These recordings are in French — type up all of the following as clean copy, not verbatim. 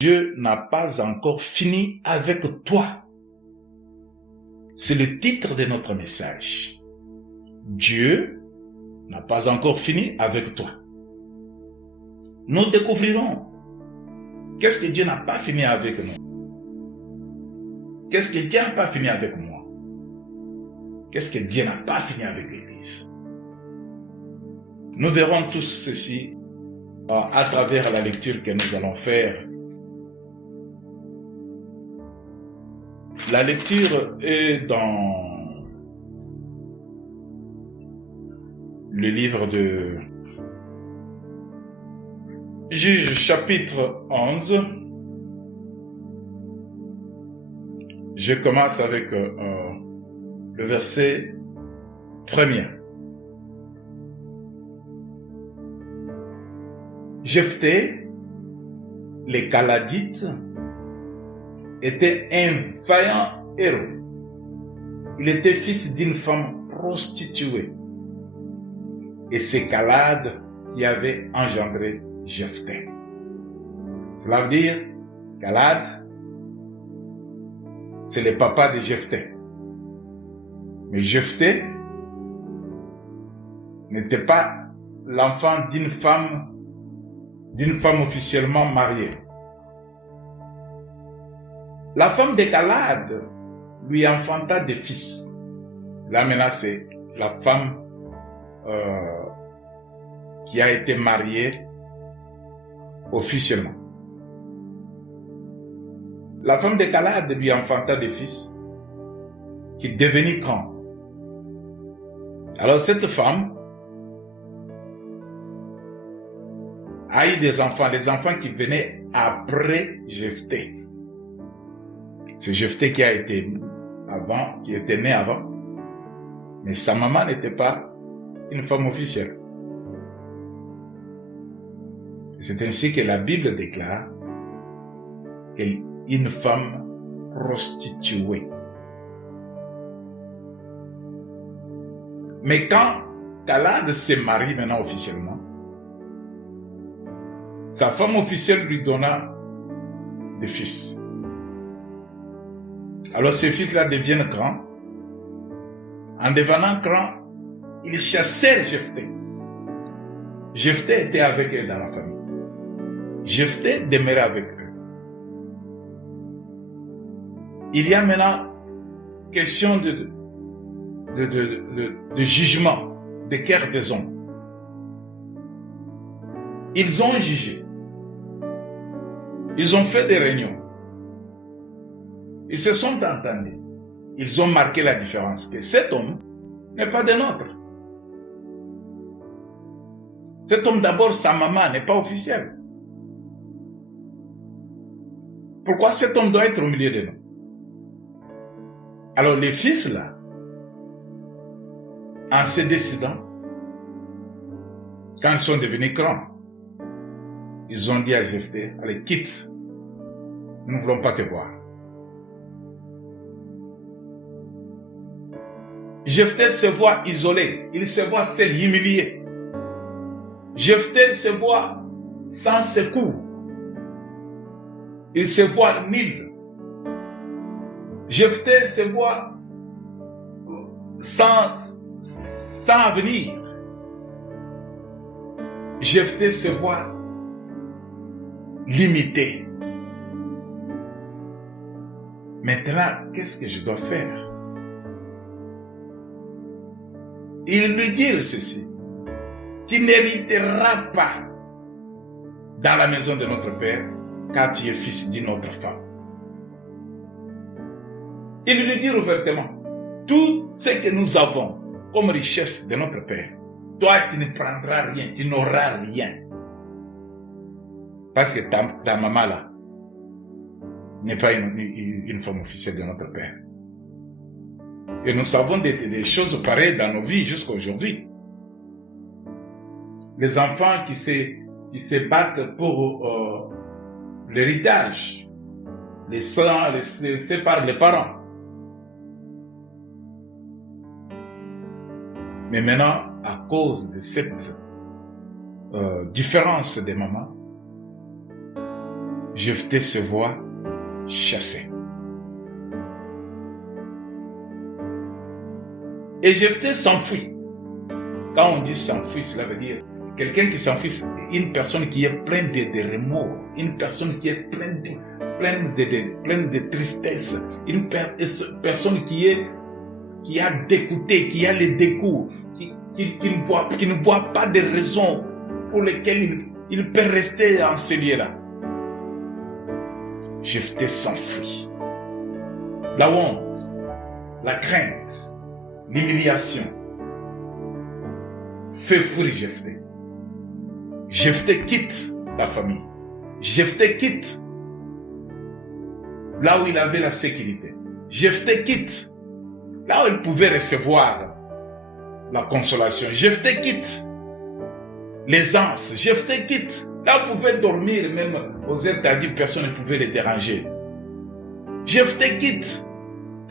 Dieu n'a pas encore fini avec toi. C'est le titre de notre message. Dieu n'a pas encore fini avec toi. Nous découvrirons qu'est-ce que Dieu n'a pas fini avec nous. Qu'est-ce que Dieu n'a pas fini avec moi. Qu'est-ce que Dieu n'a pas fini avec l'Église. Nous verrons tous ceci à travers la lecture que nous allons faire. La lecture est dans le livre de Juges chapitre 11. Je commence avec le verset 1er. Jephthé, les Caladites, était un vaillant héros. Il était fils d'une femme prostituée. Et c'est Calad qui avait engendré Jephthé. Cela veut dire, Calad, c'est le papa de Jephthé. Mais Jephthé n'était pas l'enfant d'une femme officiellement mariée. La femme de Calad lui enfanta des fils. Là maintenant, c'est la femme qui a été mariée officiellement. La femme de Calad lui enfanta des fils qui devenaient grands. Alors cette femme a eu des enfants, les enfants qui venaient après Jephthé. C'est Jephthé qui était né avant, mais sa maman n'était pas une femme officielle. C'est ainsi que la Bible déclare qu'elle est une femme prostituée. Mais quand Calad se marie maintenant officiellement, sa femme officielle lui donna des fils. Alors ces fils-là deviennent grands. En devenant grands, ils chassèrent Jephthé. Jephthé était avec eux dans la famille. Jephthé demeurait avec eux. Il y a maintenant question de jugement, de guerre des hommes. Ils ont jugé. Ils ont fait des réunions. Ils se sont entendus. Ils ont marqué la différence que cet homme n'est pas des nôtres. Cet homme, d'abord, sa maman n'est pas officielle. Pourquoi cet homme doit être au milieu de nous? Alors les fils là, en se décidant, quand ils sont devenus grands, ils ont dit à Jephthé, allez, quitte, nous ne voulons pas te voir. Jephthé se voit isolé, il se voit seul, humilié. Jephthé se voit sans secours. Il se voit nul. Jephthé se voit sans avenir. Jephthé se voit limité. Maintenant, qu'est-ce que je dois faire? Il lui dit ceci: tu n'hériteras pas dans la maison de notre père, car tu es fils d'une autre femme. Il lui dit ouvertement: tout ce que nous avons comme richesse de notre père, toi tu ne prendras rien, tu n'auras rien. Parce que ta maman là n'est pas une femme officielle de notre père. Et nous savons des choses pareilles dans nos vies jusqu'à aujourd'hui. Les enfants qui se battent pour l'héritage, les séparent les parents. Mais maintenant, à cause de cette différence des mamans, Jephthé se voit chassé. Et Jephthé s'enfuit. Quand on dit s'enfuit, cela veut dire quelqu'un qui s'enfuit, une personne qui est pleine de remords, une personne qui est pleine de tristesse, une personne qui a dégoûté, qui a les dégoûts, qui ne voit pas de raisons pour lesquelles il peut rester en ce lieu-là. Jephthé s'enfuit. La honte, la crainte, l'humiliation fait fuir Jephthé. Jephthé quitte la famille. Jephthé quitte là où il avait la sécurité. Jephthé quitte là où il pouvait recevoir la consolation. Jephthé quitte l'aisance. Jephthé quitte là où il pouvait dormir, même aux heures tardives, personne ne pouvait les déranger. Jephthé quitte.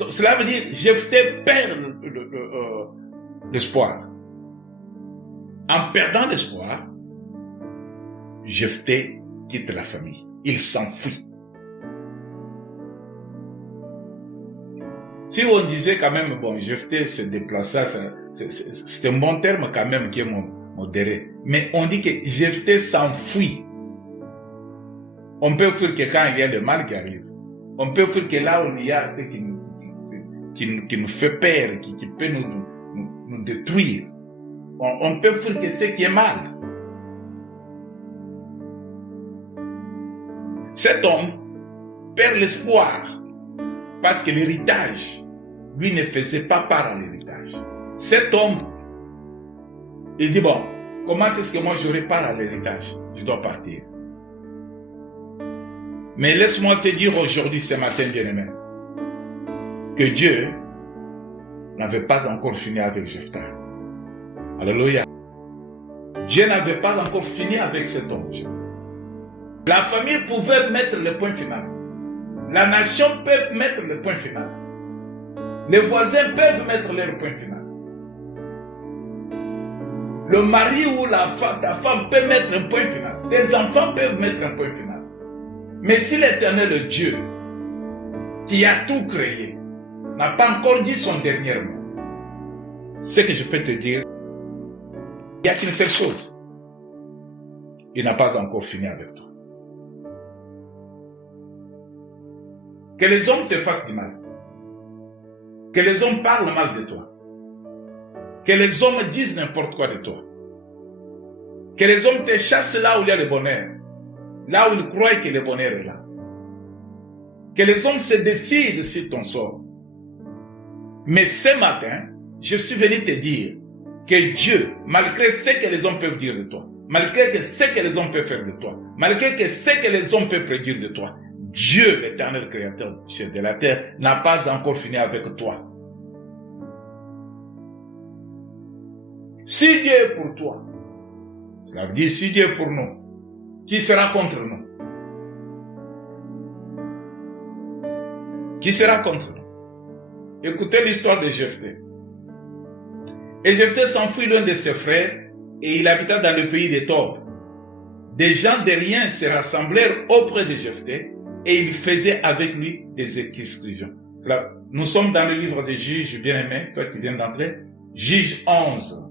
Cela veut dire Jephthé perd l'espoir. En perdant l'espoir, Jephthé quitte la famille. Il s'enfuit. Si on disait quand même, bon, Jephthé se déplaça, c'est un bon terme quand même qui est modéré. Mais on dit que Jephthé s'enfuit. On peut fuir que quand il y a le mal qui arrive. On peut fuir que là où il y a ce qui nous fait peur, qui peut nous détruire. On peut fuir que ce qui est mal. Cet homme perd l'espoir parce que l'héritage, lui, ne faisait pas part à l'héritage. Cet homme, il dit, bon, comment est-ce que moi j'aurai part à l'héritage? Je dois partir. Mais laisse-moi te dire aujourd'hui, ce matin, bien-aimé, que Dieu n'avait pas encore fini avec Jephthé. Alléluia. Dieu n'avait pas encore fini avec cet homme. La famille pouvait mettre le point final. La nation peut mettre le point final. Les voisins peuvent mettre leur point final. Le mari ou ta femme peut mettre un point final. Les enfants peuvent mettre un point final. Mais si l'Éternel Dieu, qui a tout créé, n'a pas encore dit son dernier mot, ce que je peux te dire, il n'y a qu'une seule chose. Il n'a pas encore fini avec toi. Que les hommes te fassent du mal. Que les hommes parlent mal de toi. Que les hommes disent n'importe quoi de toi. Que les hommes te chassent là où il y a le bonheur. Là où ils croient que le bonheur est là. Que les hommes se décident sur ton sort. Mais ce matin, je suis venu te dire que Dieu, malgré ce que les hommes peuvent dire de toi, malgré ce que les hommes peuvent faire de toi, malgré ce que les hommes peuvent prédire de toi, Dieu, l'éternel créateur de la terre, n'a pas encore fini avec toi. Si Dieu est pour toi, cela veut dire si Dieu est pour nous, qui sera contre nous? Qui sera contre nous? Écoutez l'histoire de Jephthé. Et Jephthé s'enfuit loin de ses frères et il habita dans le pays des Tob. Des gens de rien se rassemblèrent auprès de Jephthé et ils faisaient avec lui des excursions. Nous sommes dans le livre des Juges, bien-aimé, toi qui viens d'entrer, Juges 11.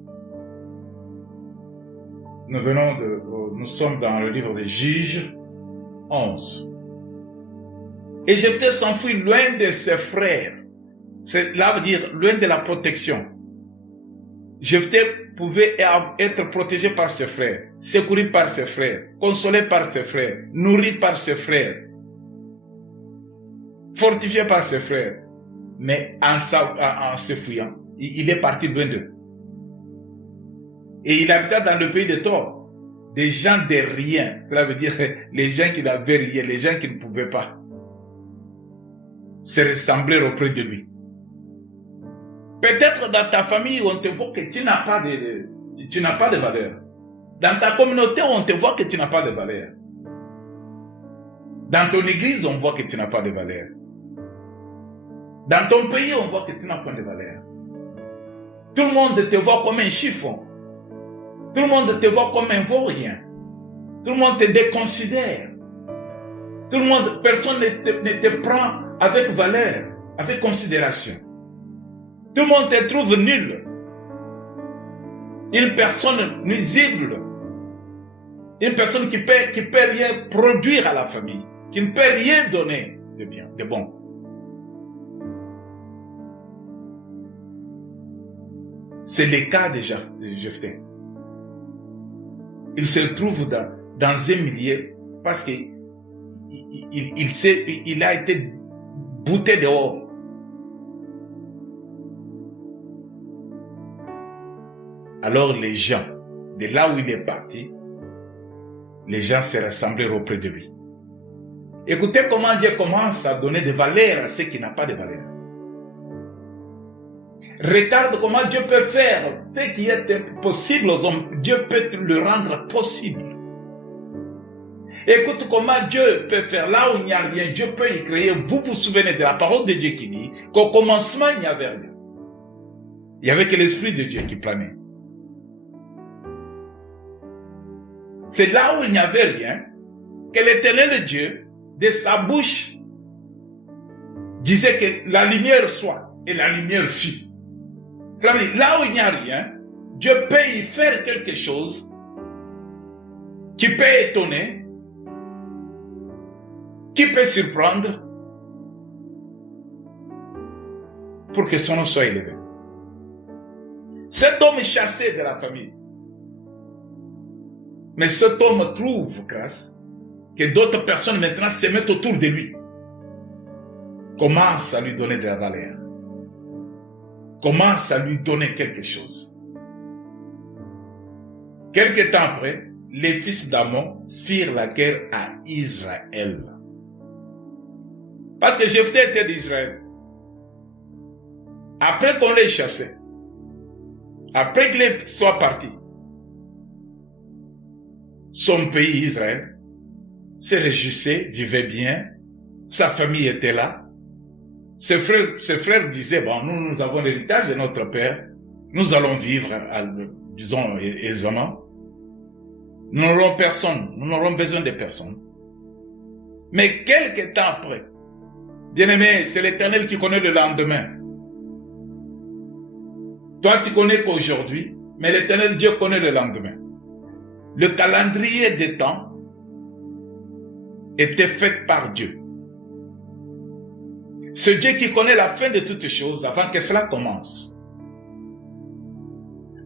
Nous sommes dans le livre des Juges 11. Et Jephthé s'enfuit loin de ses frères. Cela veut dire loin de la protection. Jephthé pouvait être protégé par ses frères, secouru par ses frères, consolé par ses frères, nourri par ses frères, fortifié par ses frères. Mais en se fuyant, il est parti loin d'eux. Et il habita dans le pays de Tob. Des gens de rien. Cela veut dire les gens qui n'avaient rien, les gens qui ne pouvaient pas se ressembler auprès de lui. Peut-être dans ta famille, on te voit que tu n'as pas de valeur. Dans ta communauté, on te voit que tu n'as pas de valeur. Dans ton église, on voit que tu n'as pas de valeur. Dans ton pays, on voit que tu n'as pas de valeur. Tout le monde te voit comme un chiffon. Tout le monde te voit comme un vaurien. Tout le monde te déconsidère. Tout le monde, personne ne te prend avec valeur, avec considération. Tout le monde te trouve nul. Une personne nuisible. Une personne qui peut rien produire à la famille, qui ne peut rien donner de bien, de bon. C'est le cas de Jephthé. Il se trouve dans un milieu parce qu'il a été bouté dehors. Alors les gens, de là où il est parti, les gens se rassemblèrent auprès de lui. Écoutez comment Dieu commence à donner de valeur à ce qui n'a pas de valeur. Regarde comment Dieu peut faire ce qui est impossible aux hommes. Dieu peut le rendre possible. Écoute comment Dieu peut faire là où il n'y a rien. Dieu peut y créer. Vous vous souvenez de la parole de Dieu qui dit qu'au commencement il n'y avait rien. Il n'y avait que l'Esprit de Dieu qui planait. C'est là où il n'y avait rien que l'Éternel Dieu, de sa bouche, disait que la lumière soit, et la lumière fut. Ça veut dire, là où il n'y a rien, Dieu peut y faire quelque chose qui peut étonner, qui peut surprendre, pour que son nom soit élevé. Cet homme est chassé de la famille. Mais cet homme trouve grâce que d'autres personnes maintenant se mettent autour de lui. Commence à lui donner de la valeur. Commence à lui donner quelque chose. Quelque temps après, les fils d'Amon firent la guerre à Israël. Parce que Jephthé était d'Israël. Après qu'on l'ait chassé, après qu'il soit parti, son pays Israël se réjouissait, vivait bien, sa famille était là. Ses frères disaient, bon, nous avons l'héritage de notre père, nous allons vivre, disons, aisément. Nous n'aurons personne, nous n'aurons besoin de personne. Mais quelque temps après, bien-aimé, c'est l'Éternel qui connaît le lendemain. Toi, tu connais qu'aujourd'hui, mais l'Éternel Dieu connaît le lendemain. Le calendrier des temps était fait par Dieu. Ce Dieu qui connaît la fin de toutes choses avant que cela commence.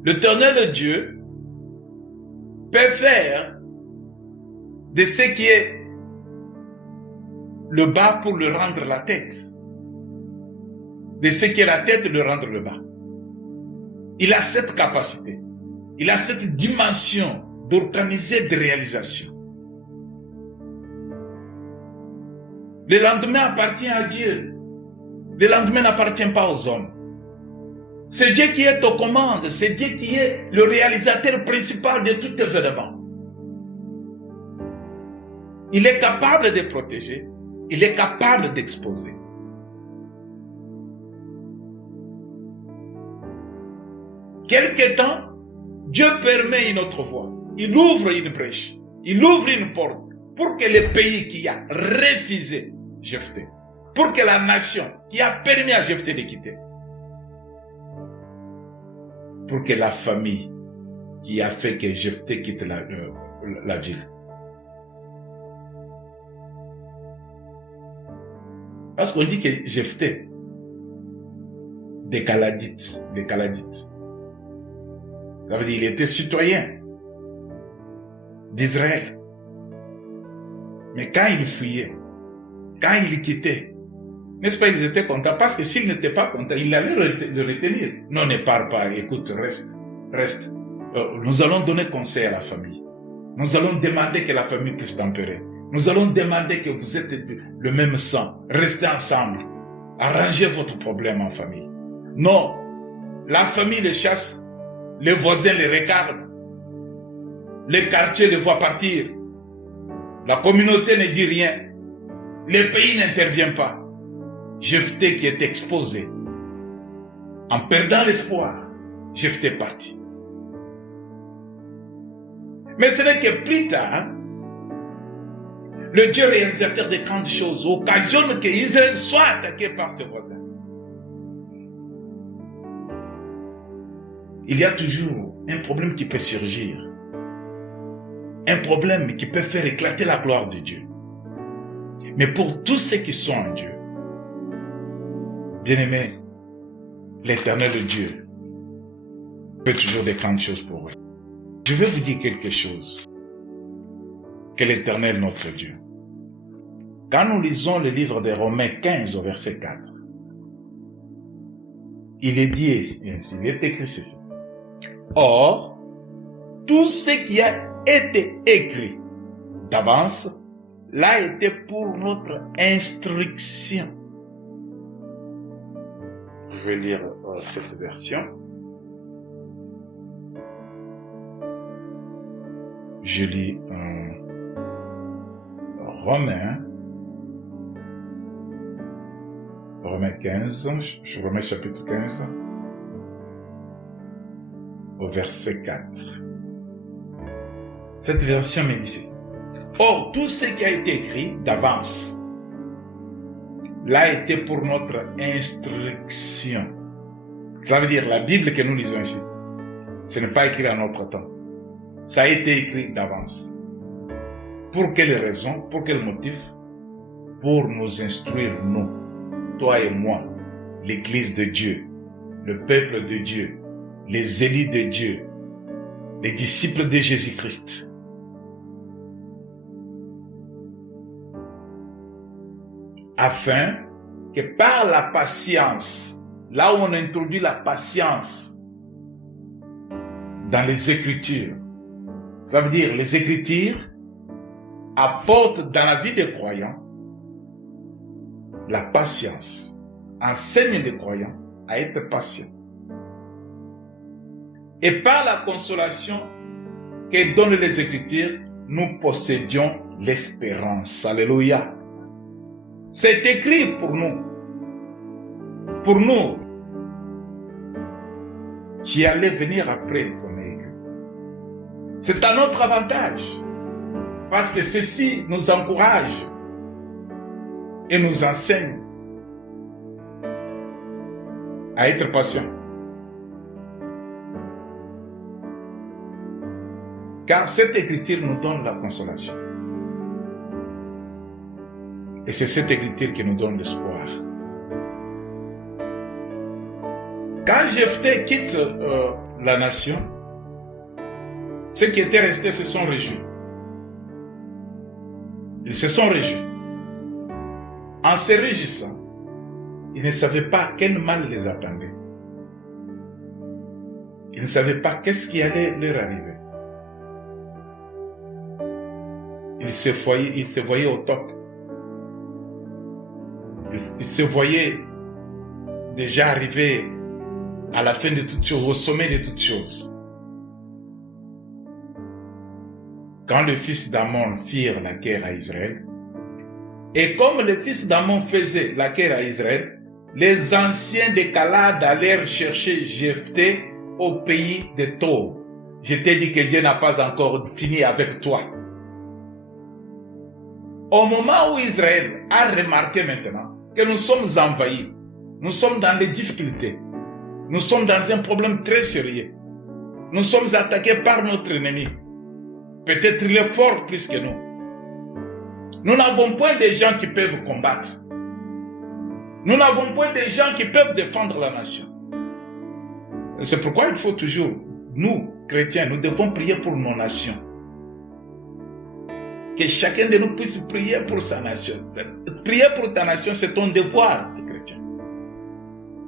L'Éternel Dieu peut faire de ce qui est le bas pour le rendre la tête. De ce qui est la tête, le rendre le bas. Il a cette capacité. Il a cette dimension d'organiser des réalisations. Le lendemain appartient à Dieu. Le lendemain n'appartient pas aux hommes. C'est Dieu qui est aux commandes. C'est Dieu qui est le réalisateur principal de tout événement. Il est capable de protéger. Il est capable d'exposer. Quelque temps, Dieu permet une autre voie. Il ouvre une brèche. Il ouvre une porte pour que le pays qui a refusé Jephthé, pour que la nation qui a permis à Jephthé de quitter, pour que la famille qui a fait que Jephthé quitte la ville. Parce qu'on dit que Jephthé, des Caladites, ça veut dire qu'il était citoyen d'Israël. Mais quand il fuyait, quand il quittait, n'est-ce pas, ils étaient contents, parce que s'ils n'étaient pas contents, il allait le retenir. Non, ne pars pas, écoute, reste. Nous allons donner conseil à la famille. Nous allons demander que la famille puisse tempérer. Nous allons demander que vous êtes le même sang. Restez ensemble. Arrangez votre problème en famille. Non, la famille les chasse, les voisins les regardent. Les quartiers les voient partir. La communauté ne dit rien. Le pays n'intervient pas. Jephthé qui est exposé. En perdant l'espoir, Jephthé est parti. Mais ce n'est que plus tard, le Dieu réalisateur des grandes choses, occasionne que Israël soit attaqué par ses voisins. Il y a toujours un problème qui peut surgir. Un problème qui peut faire éclater la gloire de Dieu. Mais pour tous ceux qui sont en Dieu, bien-aimés, l'Éternel Dieu fait toujours des grandes choses pour eux. Je vais vous dire quelque chose. Que l'Éternel notre Dieu. Quand nous lisons le livre des Romains 15 au verset 4, il est dit ainsi, il est écrit ceci. Or, tout ce qui a été écrit d'avance l'a été pour notre instruction. Je vais lire cette version. Je lis Romains 15, je Romains chapitre 15, au verset 4. Cette version me dit ceci. Or, tout ce qui a été écrit d'avance l'a été pour notre instruction. Ça veut dire la Bible que nous lisons ici. Ce n'est pas écrit à notre temps. Ça a été écrit d'avance. Pour quelle raison? Pour quel motif? Pour nous instruire, nous, toi et moi, l'Église de Dieu, le peuple de Dieu, les élus de Dieu, les disciples de Jésus-Christ. Afin que par la patience, là où on introduit la patience dans les Écritures, ça veut dire les Écritures apportent dans la vie des croyants la patience, enseigne les croyants à être patients. Et par la consolation que donnent les Écritures, nous possédions l'espérance. Alléluia. C'est écrit pour nous qui allait venir après qu'on ait écrit. C'est à notre avantage, parce que ceci nous encourage et nous enseigne à être patients. Car cette écriture nous donne la consolation. Et c'est cette écriture qui nous donne l'espoir. Quand Jephthé quitte la nation, ceux qui étaient restés se sont réjouis. Ils se sont réjouis. En se réjouissant, ils ne savaient pas quel mal les attendait. Ils ne savaient pas qu'est-ce qui allait leur arriver. Ils se voyaient au top. Ils se voyaient déjà arriver à la fin de toutes choses, au sommet de toutes choses. Quand les fils d'Amon firent la guerre à Israël, et comme les fils d'Amon faisaient la guerre à Israël, les anciens de Galade allèrent chercher Jephthé au pays de Tob. Je t'ai dit que Dieu n'a pas encore fini avec toi. Au moment où Israël a remarqué maintenant que nous sommes envahis, nous sommes dans les difficultés, nous sommes dans un problème très sérieux, nous sommes attaqués par notre ennemi, peut-être il est fort plus que nous. Nous n'avons point de gens qui peuvent combattre. Nous n'avons point de gens qui peuvent défendre la nation. C'est pourquoi il faut toujours, nous, chrétiens, nous devons prier pour nos nations. Que chacun de nous puisse prier pour sa nation. Prier pour ta nation, c'est ton devoir de chrétien.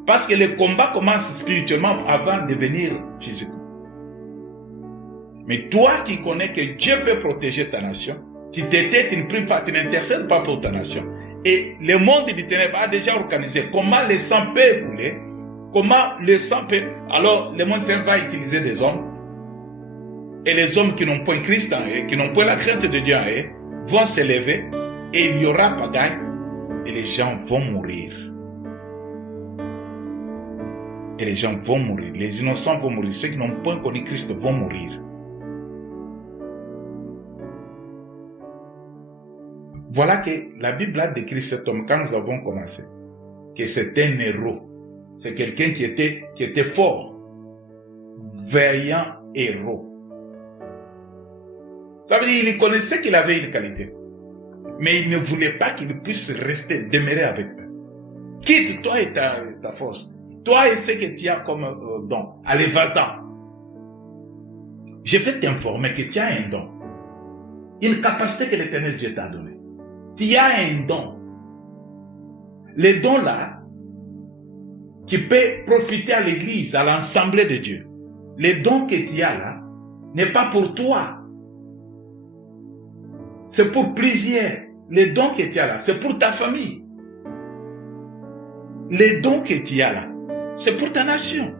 Parce que le combat commence spirituellement avant de venir physiquement. Mais toi qui connais que Dieu peut protéger ta nation, tu t'étais, tu ne pries pas, tu n'intercèdes pas pour ta nation. Et le monde du ténèbres a déjà organisé comment le sang peut couler, comment le sang peut... Alors, le monde du ténèbres va utiliser des hommes. Et les hommes qui n'ont point Christ en eux, qui n'ont point la crainte de Dieu en eux, vont s'élever et il y aura pagaille et les gens vont mourir. Et les gens vont mourir. Les innocents vont mourir. Ceux qui n'ont point connu Christ vont mourir. Voilà que la Bible a décrit cet homme quand nous avons commencé, que c'est un héros. C'est quelqu'un qui était fort, vaillant héros. Ça veut dire qu'il connaissait qu'il avait une qualité. Mais il ne voulait pas qu'il puisse rester, demeurer avec eux. Quitte toi et ta force. Toi et ce que tu as comme don. Allez, va-t'en. Je vais t'informer que tu as un don. Une capacité que l'Éternel Dieu t'a donnée. Tu as un don. Les dons là, qui peut profiter à l'église, à l'assemblée de Dieu. Les dons que tu as là, n'est pas pour toi. C'est pour plusieurs. Les dons que tu as là, c'est pour ta famille. Les dons que tu as là, c'est pour ta nation.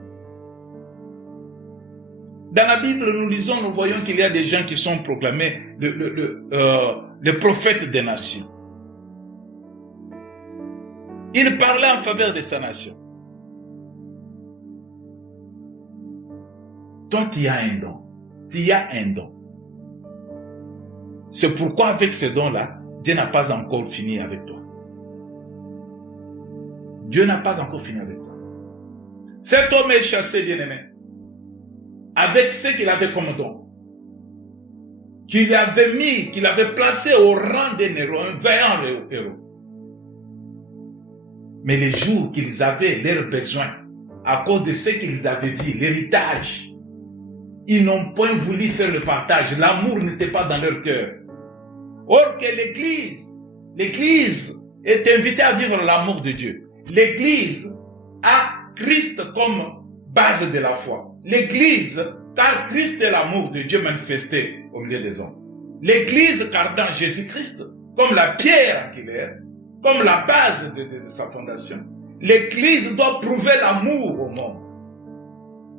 Dans la Bible, nous lisons, nous voyons qu'il y a des gens qui sont proclamés le prophète des nations. Il parlait en faveur de sa nation. Toi, tu as un don. Tu as un don. C'est pourquoi avec ce don-là, Dieu n'a pas encore fini avec toi. Dieu n'a pas encore fini avec toi. Cet homme est chassé, bien-aimé, avec ce qu'il avait comme don, qu'il avait mis, qu'il avait placé au rang d'un héros, un vaillant héros. Mais les jours qu'ils avaient leurs besoins, à cause de ce qu'ils avaient vu, l'héritage, ils n'ont point voulu faire le partage. L'amour n'était pas dans leur cœur. Or que l'Église est invitée à vivre l'amour de Dieu. L'Église a Christ comme base de la foi. L'Église, car Christ est l'amour de Dieu manifesté au milieu des hommes. L'Église, car dans Jésus-Christ, comme la pierre angulaire, comme la base de sa fondation. L'Église doit prouver l'amour au monde.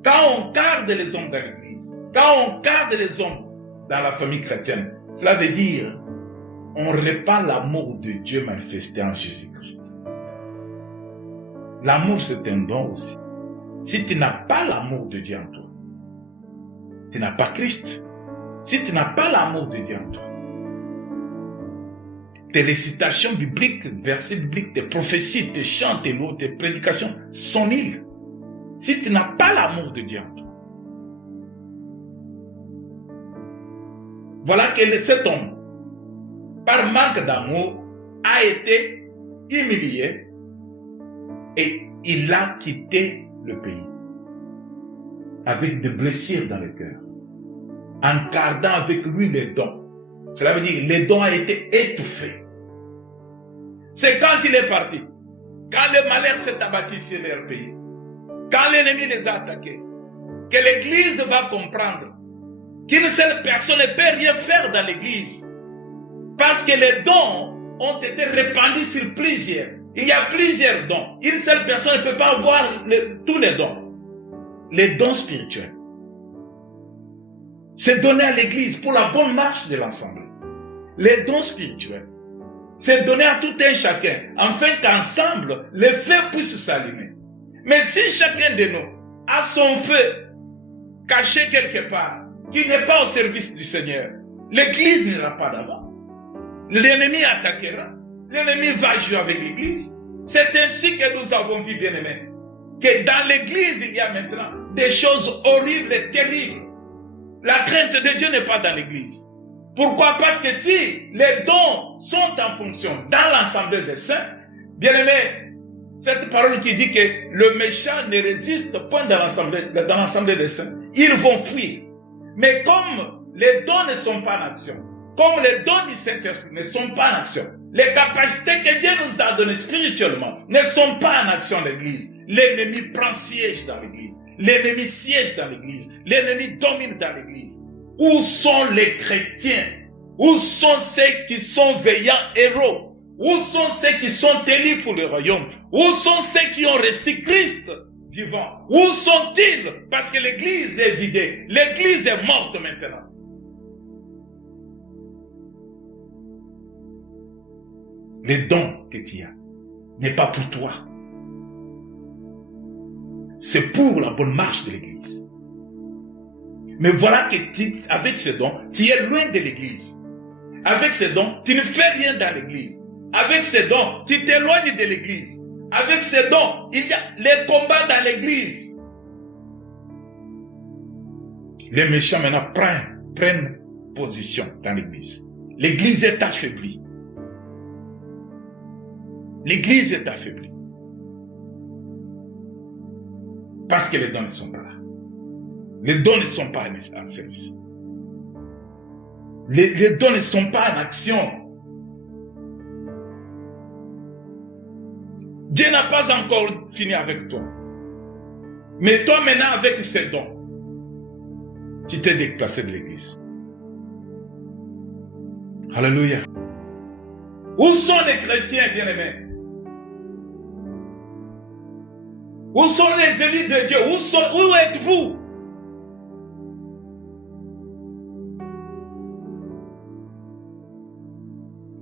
Quand on garde les hommes dans l'Église, quand on garde les hommes dans la famille chrétienne, cela veut dire on répand l'amour de Dieu manifesté en Jésus-Christ. L'amour, c'est un don aussi. Si tu n'as pas l'amour de Dieu en toi, tu n'as pas Christ. Si tu n'as pas l'amour de Dieu en toi, tes récitations bibliques, versets bibliques, tes prophéties, tes chants, tes lots, tes prédications sont nulles. Si tu n'as pas l'amour de Dieu en toi. Voilà que cet homme, par manque d'amour, a été humilié et il a quitté le pays avec des blessures dans le cœur, en gardant avec lui les dons. Cela veut dire que les dons ont été étouffés. C'est quand il est parti, quand le malheur s'est abattu sur leur pays, quand l'ennemi les a attaqués, que l'Église va comprendre qu'une seule personne ne peut rien faire dans l'Église, parce que les dons ont été répandus sur plusieurs. Il y a plusieurs dons. Une seule personne ne peut pas avoir tous les dons. Les dons spirituels. C'est donné à l'Église pour la bonne marche de l'ensemble. Les dons spirituels. C'est donné à tout un chacun, afin qu'ensemble, le feu puisse s'allumer. Mais si chacun de nous a son feu caché quelque part, qui n'est pas au service du Seigneur, l'Église n'ira pas d'avant. L'ennemi attaquera. L'ennemi va jouer avec l'Église. C'est ainsi que nous avons vu, bien-aimés, que dans l'Église, il y a maintenant des choses horribles et terribles. La crainte de Dieu n'est pas dans l'Église. Pourquoi? Parce que si les dons sont en fonction dans l'assemblée des saints, bien-aimés, cette parole qui dit que le méchant ne résiste point dans l'assemblée des saints, ils vont fuir. Mais comme les dons ne sont pas en action, comme les dons du Saint-Esprit ne sont pas en action, les capacités que Dieu nous a données spirituellement ne sont pas en action dans l'Église, l'ennemi prend siège dans l'Église, l'ennemi siège dans l'Église, l'ennemi domine dans l'Église. Où sont les chrétiens? Où sont ceux qui sont veillants héros? Où sont ceux qui sont élus pour le royaume? Où sont ceux qui ont reçu Christ vivant? Où sont-ils? Parce que l'Église est vidée. L'Église est morte maintenant. Les dons que tu as n'est pas pour toi. C'est pour la bonne marche de l'Église. Mais voilà que avec ces dons, tu es loin de l'Église. avec ces dons, tu ne fais rien dans l'église. Avec ces dons, tu t'éloignes de l'église. Avec ces dons, il y a les combats dans l'église. Les méchants maintenant prennent position dans l'église. L'église est affaiblie. L'église est affaiblie. Parce que les dons ne sont pas là. Les dons ne sont pas en service. Les dons ne sont pas en action. Dieu n'a pas encore fini avec toi. Mais toi maintenant avec ces dons, tu t'es déplacé de l'église. Alléluia. Où sont les chrétiens bien-aimés? Où sont les élus de Dieu? Où êtes-vous?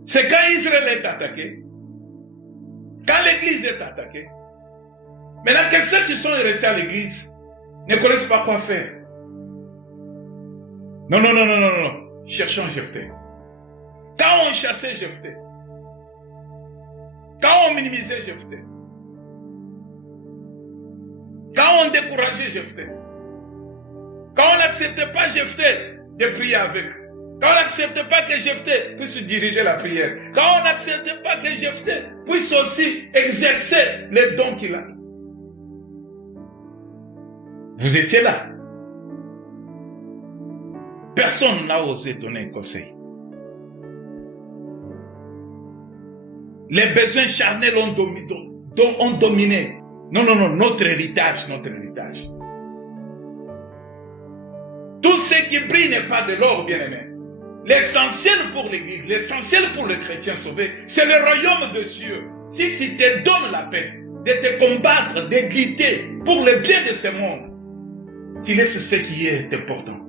C'est quand Israël est attaqué, quand l'église est attaquée. Maintenant que ceux qui sont restés à l'église ne connaissent pas quoi faire. Non. Cherchons Jephthé. Quand on chassait Jephthé, quand on minimisait Jephthé, quand on décourageait Jephthé, quand on n'acceptait pas Jephthé de prier avec, quand on n'acceptait pas que Jephthé puisse diriger la prière, quand on n'acceptait pas que Jephthé puisse aussi exercer les dons qu'il a, vous étiez là. Personne n'a osé donner un conseil. Les besoins charnels ont dominé. Non, notre héritage. Tout ce qui brille n'est pas de l'or, bien-aimé. L'essentiel pour l'Église, l'essentiel pour le chrétien sauvé, c'est le royaume de cieux. Si tu te donnes la peine de te combattre, de lutter pour le bien de ce monde, tu laisses ce qui est important.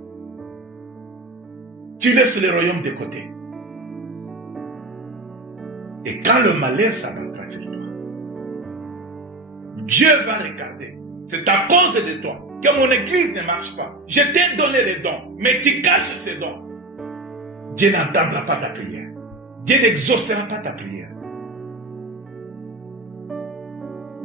Tu laisses le royaume de côté. Et quand le malheur s'abattra sur toi, Dieu va regarder. C'est à cause de toi que mon église ne marche pas. Je t'ai donné les dons, mais tu caches ces dons. Dieu n'entendra pas ta prière. Dieu n'exaucera pas ta prière.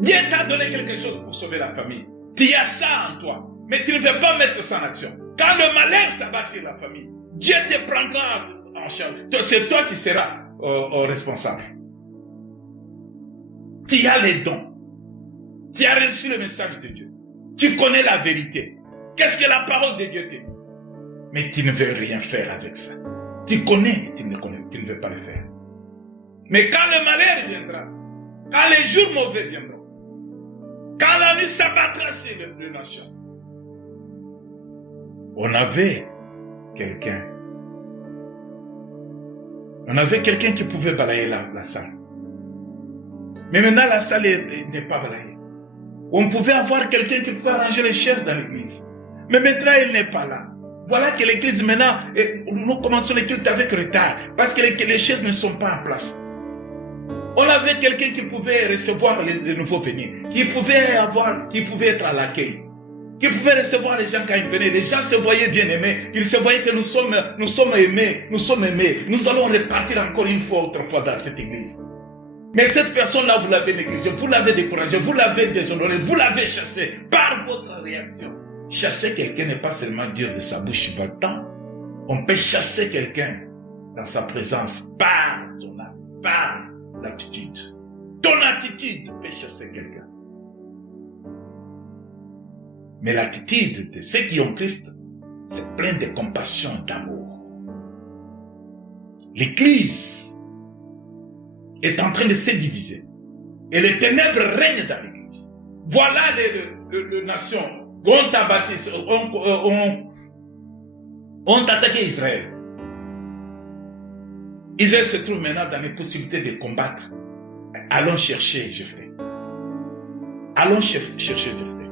Dieu t'a donné quelque chose pour sauver la famille. Tu as ça en toi, mais tu ne veux pas mettre ça en action. Quand le malheur s'abat sur la famille, Dieu te prendra en charge. C'est toi qui seras responsable. Tu as les dons. Tu as reçu le message de Dieu. Tu connais la vérité. Qu'est-ce que la parole de Dieu te dit? Mais tu ne veux rien faire avec ça. Tu connais, tu ne veux pas le faire. Mais quand le malheur viendra, quand les jours mauvais viendront, quand la nuit s'abattra sur les nations, on avait quelqu'un qui pouvait balayer la salle. Mais maintenant, la salle n'est pas balayée. On pouvait avoir quelqu'un qui pouvait arranger les chaises dans l'église. Mais maintenant, il n'est pas là. Voilà que l'église maintenant, nous commençons les cultes avec retard, parce que les chaises ne sont pas en place. On avait quelqu'un qui pouvait recevoir les nouveaux venus, qui pouvait être à l'accueil, qui pouvait recevoir les gens quand ils venaient. Les gens se voyaient bien aimés, ils se voyaient que nous sommes aimés, nous allons repartir encore une fois autrefois dans cette église. Mais cette personne-là, vous l'avez négligée, vous l'avez découragée, vous l'avez déshonorée, vous l'avez chassée par votre réaction. Chasser quelqu'un n'est pas seulement dire de sa bouche va-t'en. On peut chasser quelqu'un dans sa présence par son âme, par l'attitude. Ton attitude peut chasser quelqu'un. Mais l'attitude de ceux qui ont Christ, c'est plein de compassion et d'amour. L'Église est en train de se diviser. Et les ténèbres règnent dans l'Église. Voilà les nations ont abattu, ont attaqué Israël. Israël se trouve maintenant dans les possibilités de combattre. Allons chercher Jephthé. Allons chercher Jephthé.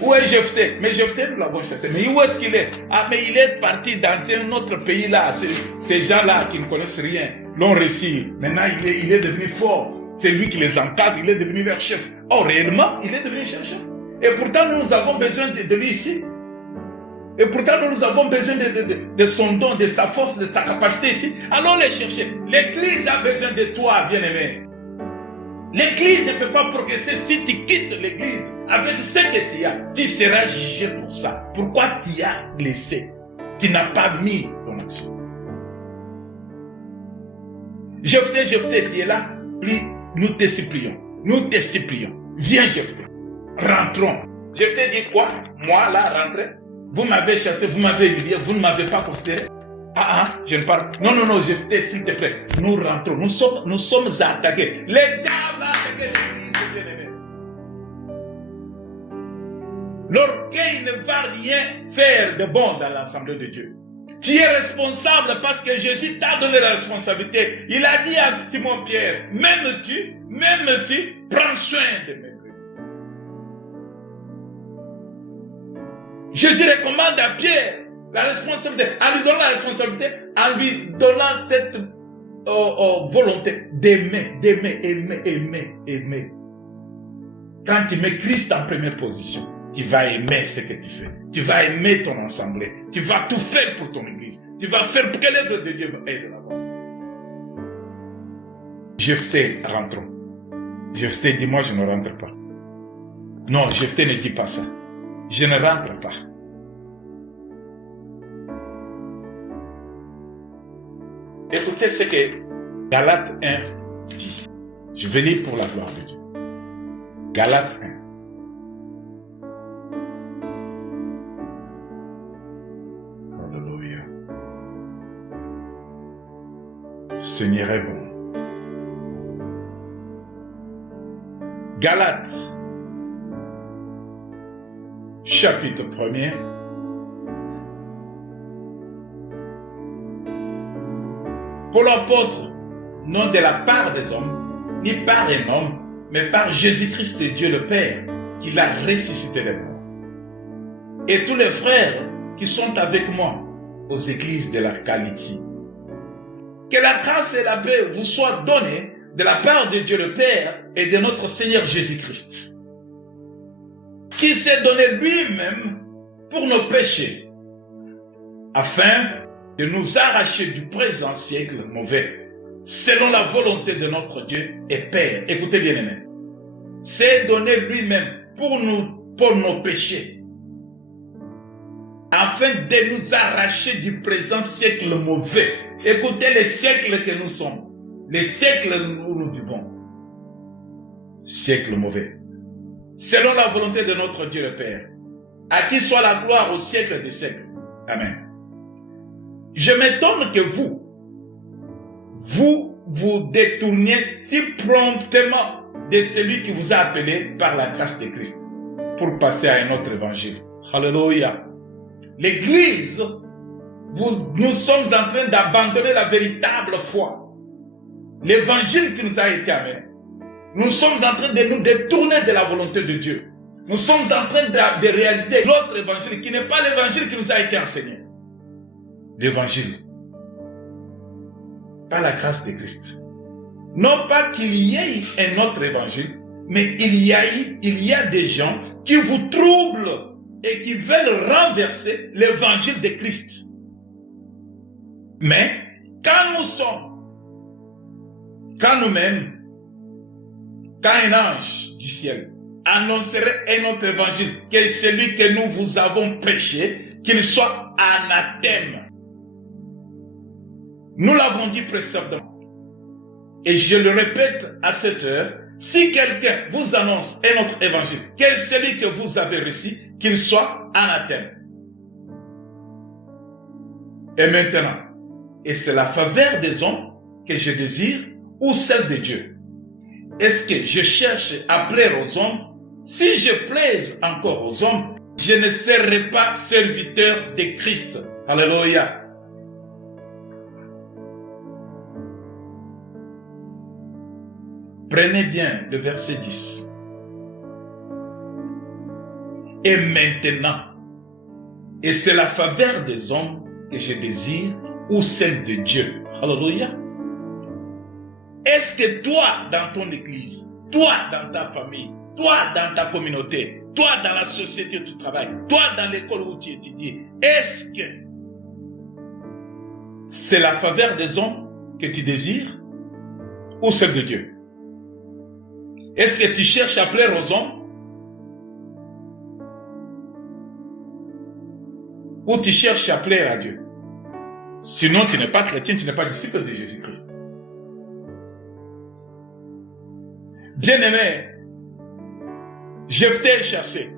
Où est Jephthé? Mais Jephthé, nous l'avons chassé. Mais où est-ce qu'il est? Ah, mais il est parti dans un autre pays là. Ces gens-là qui ne connaissent rien l'ont réussi. Maintenant, il est devenu fort. C'est lui qui les encadre. Il est devenu leur chef. Oh, réellement, il est devenu chef. Et pourtant, nous avons besoin de lui ici. Et pourtant, nous avons besoin de son don, de sa force, de sa capacité ici. Allons les chercher. L'Église a besoin de toi, bien-aimé. L'Église ne peut pas progresser si tu quittes l'Église avec ce que tu as. Tu seras jugé pour ça. Pourquoi tu as laissé? Tu n'as pas mis ton action. Jephthé, tu es là. Nous te supplions. Nous te supplions. Viens, Jephthé. Rentrons. Jephthé dit quoi? Moi, là, rentrer. Vous m'avez chassé, vous m'avez humilié, vous ne m'avez pas considéré. Je ne parle. Non, Jephthé, s'il te plaît. Nous rentrons. Nous sommes attaqués. Les diables ont attaqué l'Église, bien-aimé. L'orgueil ne va rien faire de bon dans l'Assemblée de Dieu. Tu es responsable parce que Jésus t'a donné la responsabilité. Il a dit à Simon-Pierre, même tu, prends soin de mes brebis. Jésus recommande à Pierre la responsabilité, en lui donnant la responsabilité, en lui donnant cette volonté d'aimer. Quand tu mets Christ en première position, tu vas aimer ce que tu fais. Tu vas aimer ton assemblée. Tu vas tout faire pour ton église. Tu vas faire pour que l'œuvre de Dieu aille de l'avant. Jephthé, rentrons. Jephthé dit, moi je ne rentre pas. Non, Jephthé ne dit pas ça. Je ne rentre pas. Écoutez ce que Galates 1 dit. Je vais lire pour la gloire de Dieu. Galates 1. Alléluia. Seigneur est bon. Galates, chapitre 1er. Paul l'apôtre, non de la part des hommes, ni par un homme, mais par Jésus-Christ et Dieu le Père, qui l'a ressuscité des morts. Et tous les frères qui sont avec moi aux églises de la Galatie. Que la grâce et la paix vous soient données de la part de Dieu le Père et de notre Seigneur Jésus-Christ, qui s'est donné lui-même pour nos péchés, afin de nous arracher du présent siècle mauvais, selon la volonté de notre Dieu et Père. Écoutez bien, aimé. S'est donné lui-même pour nos péchés, afin de nous arracher du présent siècle mauvais. Écoutez les siècles que nous sommes, les siècles où nous vivons. Siècle mauvais. Selon la volonté de notre Dieu le Père, à qui soit la gloire au siècle des siècles. Amen. Je m'étonne que vous détourniez si promptement de celui qui vous a appelé par la grâce de Christ pour passer à un autre évangile. Alléluia. L'Église, nous sommes en train d'abandonner la véritable foi. L'évangile qui nous a été amené. Nous sommes en train de nous détourner de la volonté de Dieu. Nous sommes en train de réaliser l'autre évangile qui n'est pas l'évangile qui nous a été enseigné. L'évangile. Par la grâce de Christ. Non pas qu'il y ait un autre évangile, mais il y a des gens qui vous troublent et qui veulent renverser l'évangile de Christ. Mais quand nous-mêmes, quand un ange du ciel annoncerait un autre évangile, que celui que nous vous avons prêché, qu'il soit anathème. Nous l'avons dit précédemment. Et je le répète à cette heure, si quelqu'un vous annonce un autre évangile, que celui que vous avez reçu, qu'il soit anathème. Et maintenant, et c'est la faveur des hommes que je désire ou celle de Dieu? Est-ce que je cherche à plaire aux hommes? Si je plaise encore aux hommes, je ne serai pas serviteur de Christ. Alléluia. Prenez bien le verset 10. Et maintenant, et c'est la faveur des hommes que je désire ou celle de Dieu. Alléluia. Est-ce que toi, dans ton église, toi, dans ta famille, toi dans ta communauté, toi dans la société où tu travailles, toi dans l'école où tu étudies, est-ce que c'est la faveur des hommes que tu désires ou celle de Dieu? Est-ce que tu cherches à plaire aux hommes ou tu cherches à plaire à Dieu? Sinon, tu n'es pas chrétien, tu n'es pas disciple de Jésus-Christ. Bien-aimé, Jephthé est chassé.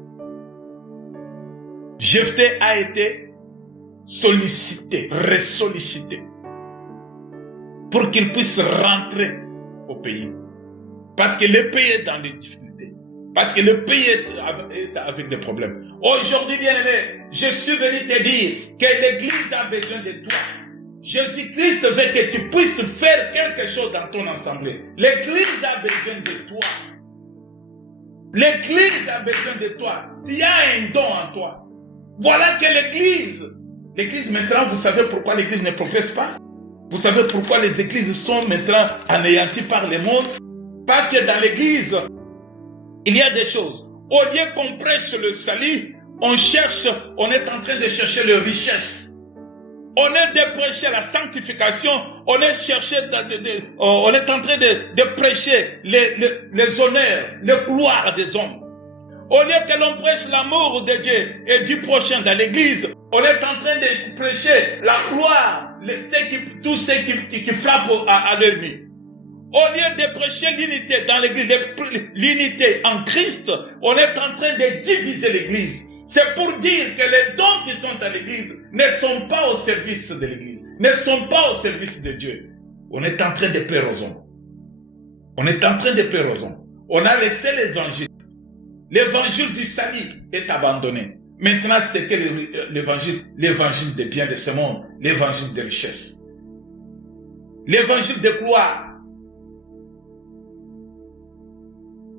Jephthé a été sollicité, ressollicité, pour qu'il puisse rentrer au pays. Parce que le pays est dans des difficultés. Parce que le pays est avec des problèmes. Aujourd'hui, bien-aimé, je suis venu te dire que l'Église a besoin de toi. Jésus-Christ veut que tu puisses faire quelque chose dans ton assemblée. L'Église a besoin de toi. L'Église a besoin de toi. Il y a un don en toi. Voilà que l'Église maintenant, vous savez pourquoi l'Église ne progresse pas? Vous savez pourquoi les églises sont maintenant anéanties par le monde? Parce que dans l'Église, il y a des choses. Au lieu qu'on prêche le salut, on est en train de chercher les richesses. On est de prêcher la sanctification, on est en train de prêcher les honneurs, les gloires des hommes. Au lieu que l'on prêche l'amour de Dieu et du prochain dans l'église, on est en train de prêcher la gloire, tous ceux qui frappent à l'œil nu. Au lieu de prêcher l'unité dans l'église, l'unité en Christ, on est en train de diviser l'église. C'est pour dire que les dons qui sont à l'église ne sont pas au service de l'église, ne sont pas au service de Dieu. On est en train de plaire aux hommes. On est en train de plaire aux hommes. On a laissé l'évangile. L'évangile du salut est abandonné. Maintenant, c'est que l'évangile des biens de ce monde, l'évangile des richesses, l'évangile de gloire.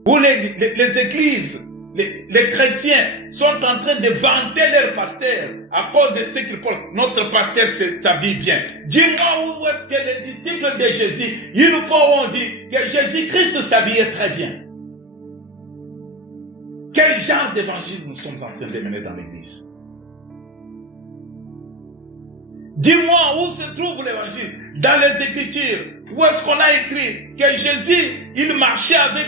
Où les églises, les chrétiens sont en train de vanter leur pasteur à cause de ce qu'ils portent. Notre pasteur s'habille bien. Dis-moi où est-ce que les disciples de Jésus, une fois on dit que Jésus-Christ s'habillait très bien. Quel genre d'évangile nous sommes en train de mener dans l'église? Dis-moi où se trouve l'évangile? Dans les Écritures, où est-ce qu'on a écrit que Jésus, il marchait avec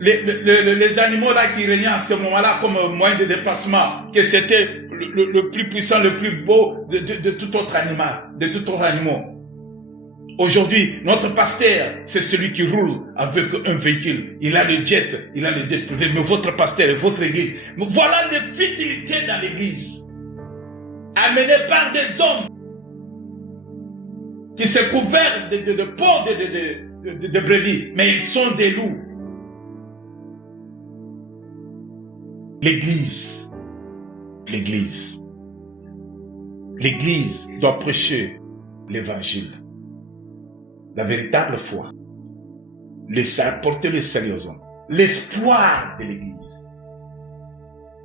les animaux là qui régnaient à ce moment-là comme moyen de déplacement, que c'était le plus puissant, le plus beau de tout autre animal, de tout autre animal. Aujourd'hui, notre pasteur, c'est celui qui roule avec un véhicule. Il a le jet privé, mais votre pasteur et votre église. Voilà les futilités dans l'église. Amenées par des hommes qui se couvrent de peau de brebis, mais ils sont des loups. L'église doit prêcher l'évangile. La véritable foi, apporter le salut aux hommes, l'espoir de l'église.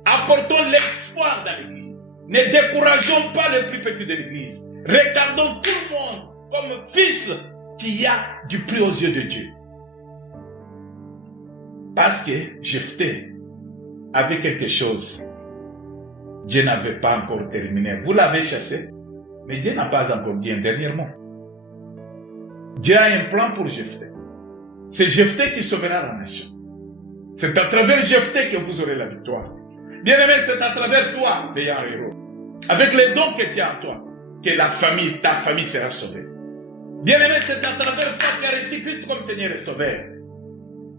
Apportons l'espoir dans l'église. Ne décourageons pas le plus petit de l'église. Regardons tout le monde comme fils qui a du prix aux yeux de Dieu. Parce que Jephthé avait quelque chose. Dieu n'avait pas encore terminé. Vous l'avez chassé, mais Dieu n'a pas encore dit dernièrement. Dieu a un plan pour Jephthé. C'est Jephthé qui sauvera la nation. C'est à travers Jephthé que vous aurez la victoire. Bien-aimé, c'est à travers toi, veillant héros. Avec les dons que tu as en toi, que ta famille sera sauvée. Bien-aimé, c'est à travers toi qui as reçu Christ comme Seigneur et Sauveur,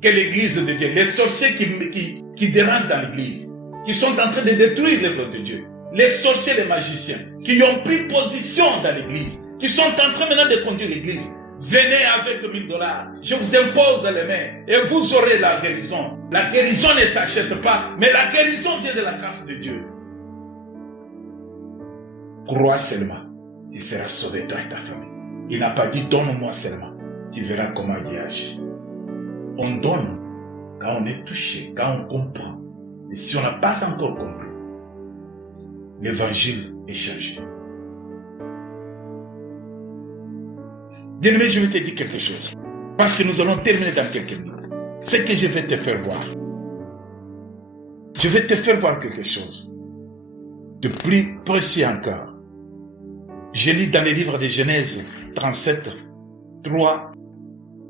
que l'église de Dieu, les sorciers qui dérangent dans l'église, qui sont en train de détruire l'œuvre de Dieu, les sorciers, les magiciens, qui ont pris position dans l'église, qui sont en train maintenant de conduire l'église, venez avec $1000. Je vous impose les mains et vous aurez la guérison. La guérison ne s'achète pas, mais la guérison vient de la grâce de Dieu. Crois seulement, tu seras sauvé toi et ta famille. Il n'a pas dit donne-moi seulement, tu verras comment Dieu agit. On donne quand on est touché, quand on comprend. Et si on n'a pas encore compris, l'évangile est changé. Bien-aimé, je vais te dire quelque chose. Parce que nous allons terminer dans quelques minutes. c'est que je vais te faire voir. Je vais te faire voir quelque chose de plus précis encore. Je lis dans les livres de Genèse 37, 3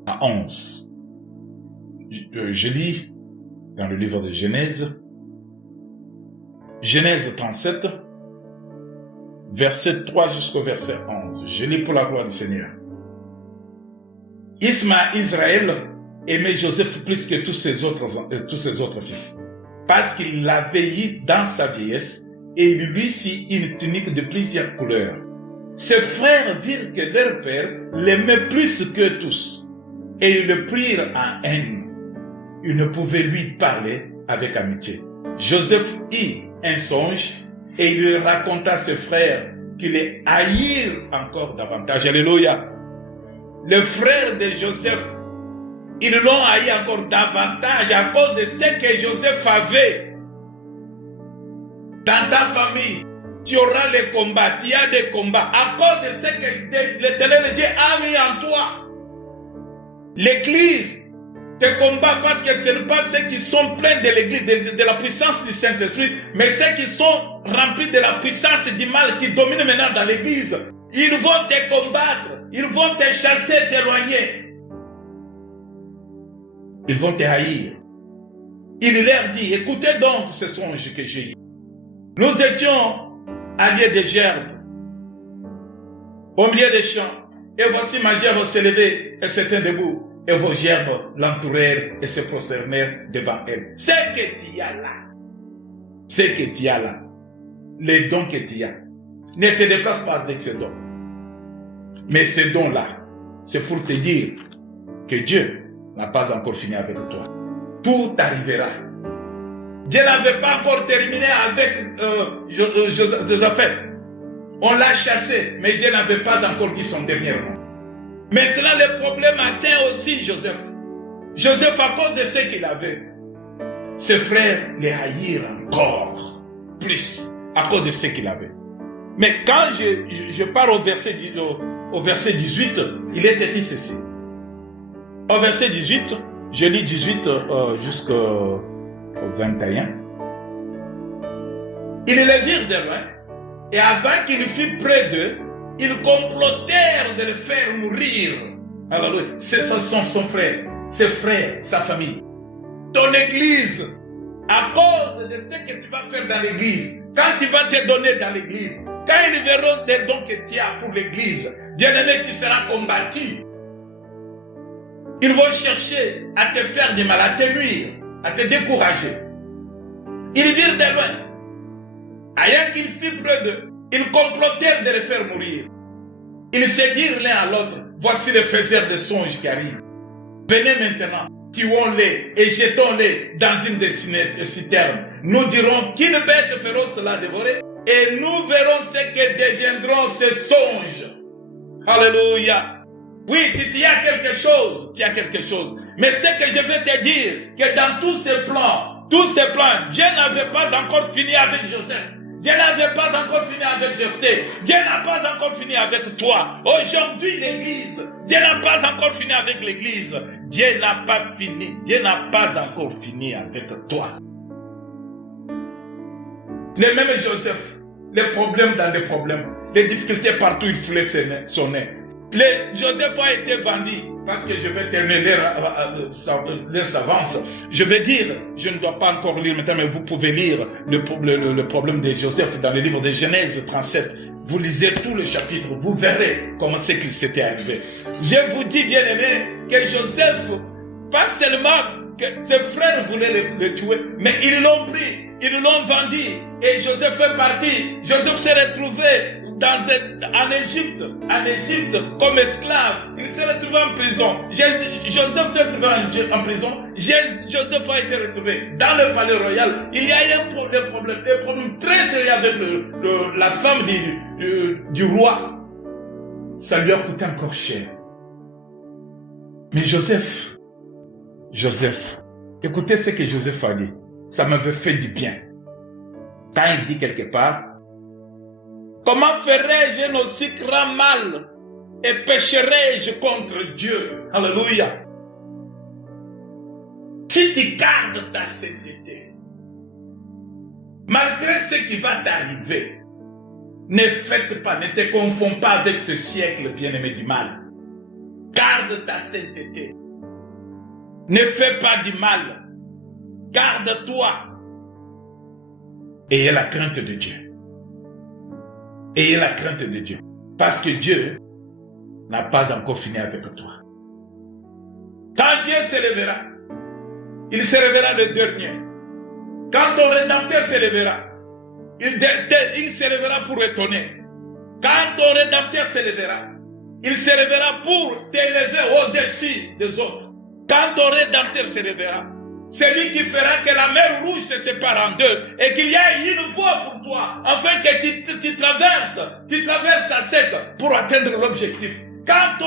à 11. Je lis dans le livre de Genèse 37, verset 3 jusqu'au verset 11. Je lis pour la gloire du Seigneur. Israël aimait Joseph plus que tous ses autres fils, parce qu'il l'avait eu dans sa vieillesse et il lui fit une tunique de plusieurs couleurs. Ses frères virent que leur père l'aimait plus que tous et ils le prirent en haine. Ils ne pouvaient lui parler avec amitié. Joseph eut un songe et il lui raconta à ses frères qui les haïrent encore davantage. Alléluia. Les frères de Joseph, ils l'ont haï encore davantage à cause de ce que Joseph avait. Dans ta famille, tu auras les combats, il y a des combats à cause de ce que l'Éternel Dieu a mis en toi. L'Église te combat parce que ce n'est pas ceux qui sont pleins de l'Église, de la puissance du Saint-Esprit, mais ceux qui sont remplis de la puissance du mal qui domine maintenant dans l'Église. Ils vont te combattre, ils vont te chasser, t'éloigner. Ils vont te haïr. Il leur dit, écoutez donc ce songe que j'ai eu. Nous étions à lieu des gerbes, au milieu des champs, et voici ma gerbe s'est levée et se tint debout. Et vos gerbes l'entourèrent et se prosternèrent devant elle. Ce que tu as là, ce que tu as là, les dons que tu as, ne te déplace pas avec ces dons. Mais ces dons-là, c'est pour te dire que Dieu n'a pas encore fini avec toi. Tout arrivera. Dieu n'avait pas encore terminé avec Josaphat. On l'a chassé, mais Dieu n'avait pas encore dit son dernier mot. Maintenant, le problème atteint aussi Joseph. Joseph, à cause de ce qu'il avait, ses frères les haïrent encore plus à cause de ce qu'il avait. Mais quand je pars au verset 18, il est écrit ceci. Au verset 18, je lis 18 jusqu'au 21. Ils les virent de loin, et avant qu'il fût près d'eux, ils complotèrent de le faire mourir. Alléluia. C'est son frère, ses frères, sa famille. Ton église, à cause de ce que tu vas faire dans l'église, quand tu vas te donner dans l'église, quand ils verront des dons que tu as pour l'église, bien-aimé, tu seras combattu. Ils vont chercher à te faire du mal, à te nuire, à te décourager. Ils virent de loin. Ayant qu'il fut près d'eux, ils complotèrent de les faire mourir. Ils se dirent l'un à l'autre, voici les faiseurs de songes qui arrivent. Venez maintenant, tuons-les et jetons-les dans une des citernes. Nous dirons qu'une bête féroce l'a dévoré et nous verrons ce que deviendront ces songes. Alléluia. Oui, tu as quelque chose, Mais ce que je vais te dire, que dans tous ces plans, Dieu n'avait pas encore fini avec Joseph. Dieu n'avait pas encore fini avec Jephthé. Dieu n'a pas encore fini avec toi. Aujourd'hui, l'église, Dieu n'a pas encore fini avec l'église. Dieu n'a pas fini. Dieu n'a pas encore fini avec toi. Le même Joseph, les problèmes dans les problèmes, les difficultés partout, il foulait son nez. Joseph a été vendu, parce que je vais terminer leur savance. Je vais dire, je ne dois pas encore lire maintenant, mais vous pouvez lire le problème de Joseph dans le livre de Genèse 37. Vous lisez tout le chapitre, vous verrez comment c'est qu'il s'était arrivé. Je vous dis, bien aimé, que Joseph, pas seulement que ses frères voulaient le tuer, mais ils l'ont pris, ils l'ont vendu, et Joseph est parti. Joseph s'est retrouvé en Égypte comme esclave. Il s'est retrouvé en prison. Joseph s'est retrouvé en prison. Joseph a été retrouvé dans le palais royal. Il y a eu des problèmes très sérieux avec la femme du roi. Ça lui a coûté encore cher. Mais Joseph, écoutez ce que Joseph a dit. Ça m'avait fait du bien. Quand il dit quelque part, comment ferais-je un aussi grand mal et pécherais-je contre Dieu? Alléluia. si tu gardes ta sainteté, malgré ce qui va t'arriver, ne faites pas, ne te confonds pas avec ce siècle bien-aimé du mal. Garde ta sainteté. Ne fais pas du mal. Garde-toi. Ayez la crainte de Dieu. Ayez la crainte de Dieu. Parce que Dieu n'a pas encore fini avec toi. Quand Dieu se lèvera, il se lèvera le dernier. Quand ton Rédempteur se lèvera, il se lèvera pour étonner. Quand ton Rédempteur se lèvera, il se lèvera pour t'élever au-dessus des autres. Quand ton Rédempteur se lèvera, c'est lui qui fera que la mer Rouge se sépare en deux et qu'il y ait une voie pour toi, afin que tu traverses à sec pour atteindre l'objectif. Quand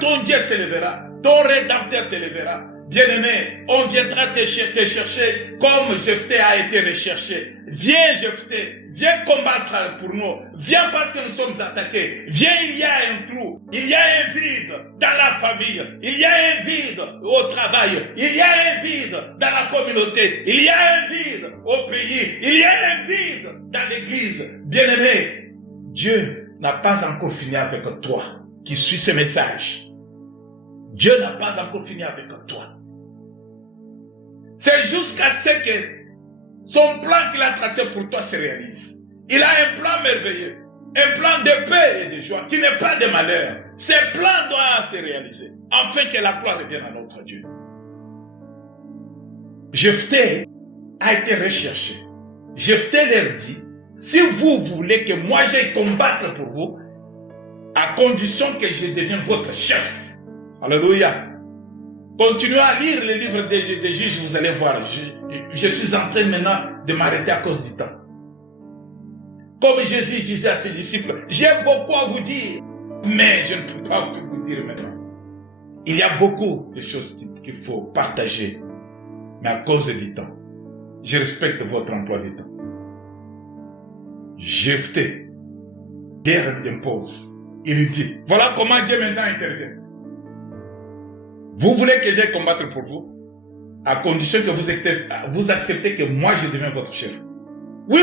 ton Dieu se lèvera, ton Rédempteur te lèvera. Bien-aimé, on viendra te chercher comme Jephthé a été recherché. Viens Jephthé, viens combattre pour nous. Viens parce que nous sommes attaqués. Viens, il y a un trou, il y a un vide dans la famille, il y a un vide au travail, il y a un vide dans la communauté, il y a un vide au pays, il y a un vide dans l'église. Bien-aimé, Dieu n'a pas encore fini avec toi qui suis ce message. Dieu n'a pas encore fini avec toi. C'est jusqu'à ce que son plan qu'il a tracé pour toi se réalise. Il a un plan merveilleux, un plan de paix et de joie, qui n'est pas de malheur. Ce plan doit se réaliser, afin que la gloire revienne à notre Dieu. Jephthé a été recherché. Jephthé leur dit, si vous voulez que moi j'aille combattre pour vous, à condition que je devienne votre chef. Alléluia. Continuez à lire le livre des juges, vous allez voir. Je suis en train maintenant de m'arrêter à cause du temps. Comme Jésus disait à ses disciples, j'ai beaucoup à vous dire, mais je ne peux pas tout vous dire maintenant. Il y a beaucoup de choses qu'il faut partager, mais à cause du temps, je respecte votre emploi du temps. Jephthé, Dieu impose. Il lui dit, voilà comment Dieu maintenant intervient. Vous voulez que j'aille combattre pour vous, à condition que vous acceptez que moi je deviens votre chef. Oui,